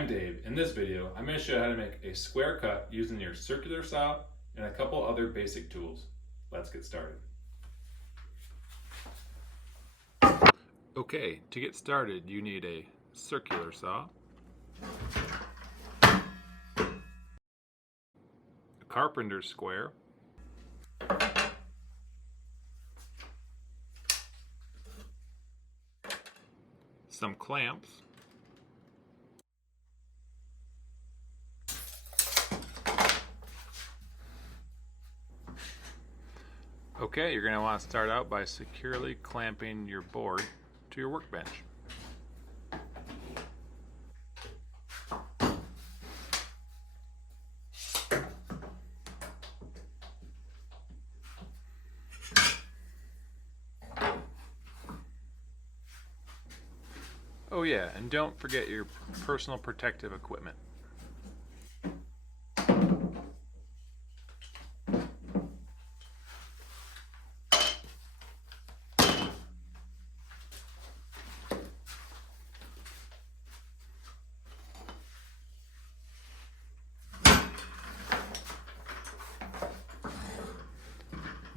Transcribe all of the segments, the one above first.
I'm Dave. In this video, I'm going to show you how to make a square cut using your circular saw and a couple other basic tools. Let's get started. Okay, to get started, you need a circular saw, a carpenter's square, some clamps, okay, you're going to want to start out by securely clamping your board to your workbench. Oh yeah, and don't forget your personal protective equipment.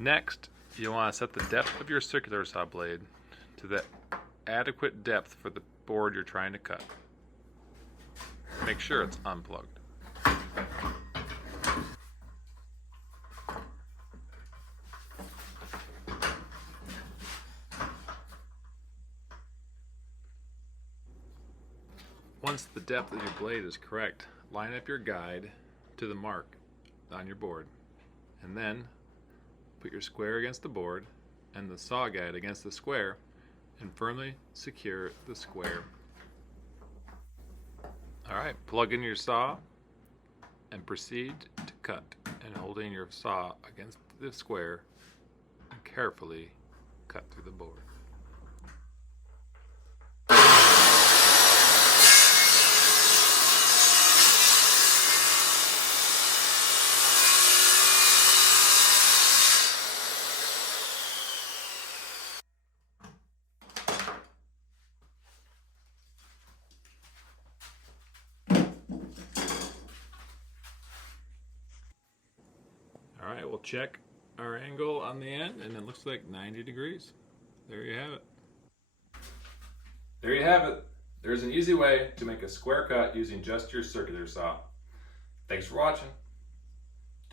Next, you'll want to set the depth of your circular saw blade to the adequate depth for the board you're trying to cut. Make sure it's unplugged. Once the depth of your blade is correct, line up your guide to the mark on your board, and then put your square against the board and the saw guide against the square and firmly secure the square. Alright, plug in your saw and proceed to cut, and holding your saw against the square and carefully cut through the board. Alright, we'll check our angle on the end, and it looks like 90 degrees. There you have it. There you have it. There's an easy way to make a square cut using just your circular saw. Thanks for watching.